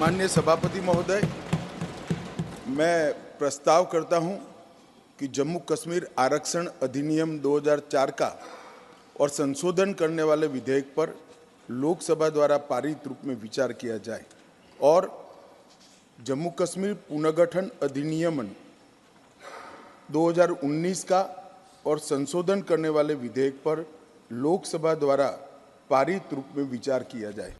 माननीय सभापति महोदय, मैं प्रस्ताव करता हूं कि जम्मू कश्मीर आरक्षण अधिनियम 2004 का और संशोधन करने वाले विधेयक पर लोकसभा द्वारा पारित रूप में विचार किया जाए और जम्मू कश्मीर पुनर्गठन अधिनियम 2019 का और संशोधन करने वाले विधेयक पर लोकसभा द्वारा पारित रूप में विचार किया जाए।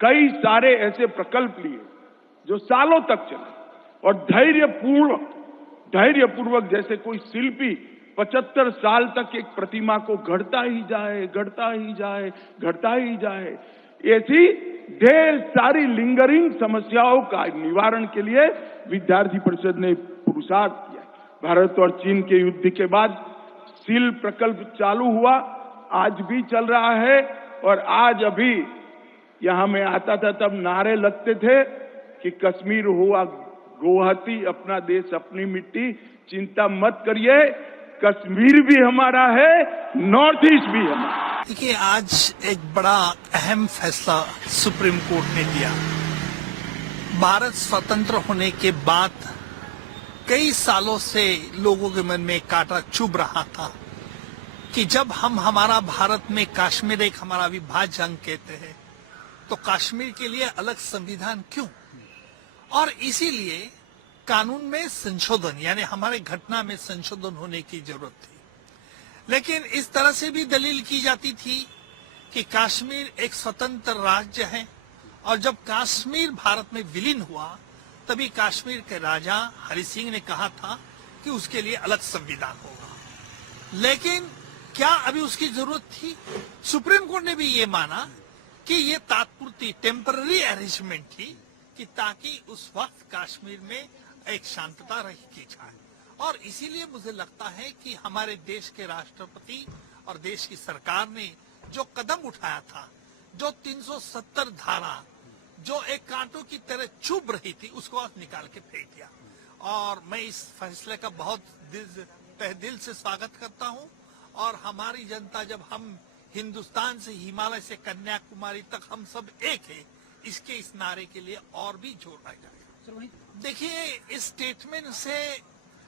कई सारे ऐसे प्रकल्प लिए जो सालों तक चले और धैर्यपूर्वक जैसे कोई शिल्पी 75 साल तक एक प्रतिमा को गढ़ता ही जाए, ऐसी ढेर सारी लिंगरिंग समस्याओं का निवारण के लिए विद्यार्थी परिषद ने पुरुषार्थ किया। भारत और चीन के युद्ध के बाद सील प्रकल्प चालू हुआ, आज भी चल रहा है और आज अभी यहां मैं आता था तब नारे लगते थे कि कश्मीर हुआ गुवाहाटी, अपना देश अपनी मिट्टी, चिंता मत करिए, कश्मीर भी हमारा है, नॉर्थ ईस्ट भी हमारा। देखिए, आज एक बड़ा अहम फैसला सुप्रीम कोर्ट ने लिया। भारत स्वतंत्र होने के बाद कई सालों से लोगों के मन में कांटा चुभ रहा था कि जब हम हमारा भारत में कश्मीर एक हमारा अविभाज्य अंग कहते हैं तो कश्मीर के लिए अलग संविधान क्यों? और इसीलिए कानून में संशोधन यानी हमारे घटना में संशोधन होने की जरूरत थी। लेकिन इस तरह से भी दलील की जाती थी कि कश्मीर एक स्वतंत्र राज्य है और जब कश्मीर भारत में विलीन हुआ तभी कश्मीर के राजा हरि सिंह ने कहा था कि उसके लिए अलग संविधान होगा। लेकिन क्या अभी उसकी जरूरत थी? सुप्रीम कोर्ट ने भी ये माना कि ये तात्पुरती टेम्पररी अरेंजमेंट थी कि ताकि उस वक्त कश्मीर में एक शांतता रही की जाए। और इसीलिए मुझे लगता है कि हमारे देश के राष्ट्रपति और देश की सरकार ने जो कदम उठाया था, जो 370 धारा जो एक कांटों की तरह चुभ रही थी, उसको आज निकाल के फेंक दिया। और मैं इस फैसले का बहुत तहे दिल से स्वागत करता हूं। और हमारी जनता, जब हम हिंदुस्तान से हिमालय से कन्याकुमारी तक हम सब एक है, इसके इस नारे के लिए और भी जोर लगाएगा। देखिए, इस स्टेटमेंट से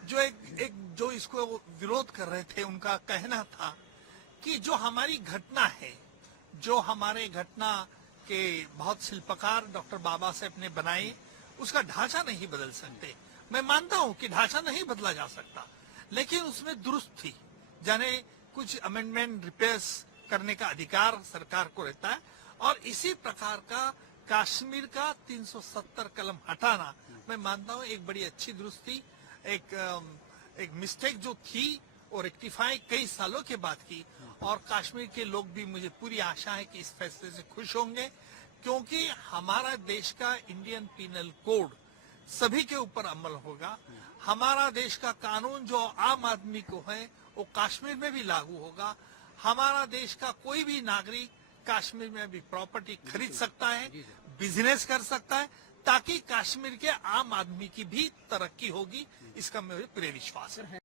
जो इसको विरोध कर रहे थे उनका कहना था कि जो हमारी घटना है, जो हमारे घटना के बहुत शिल्पकार डॉक्टर बाबा साहेब ने बनाए, उसका ढांचा नहीं बदल सकते। मैं मानता हूं कि ढांचा नहीं बदला जा सकता, लेकिन उसमें दुरुस्त थी, जाने कुछ अमेंडमेंट रिपेयर्स करने का अधिकार सरकार को रहता है। और इसी प्रकार का कश्मीर का 370 कलम हटाना मैं मानता हूं एक बड़ी अच्छी दुरुस्ती, एक मिस्टेक जो थी और रेक्टिफाई कई सालों के बाद की। और कश्मीर के लोग भी, मुझे पूरी आशा है कि इस फैसले से खुश होंगे, क्योंकि हमारा देश का इंडियन पीनल कोड सभी के ऊपर अमल होगा। हमारा देश का कानून जो आम आदमी को है वो कश्मीर में भी लागू होगा। हमारा देश का कोई भी नागरिक कश्मीर में भी प्रॉपर्टी खरीद सकता है, बिजनेस कर सकता है, ताकि कश्मीर के आम आदमी की भी तरक्की होगी। इसका मुझे पूरे विश्वास है।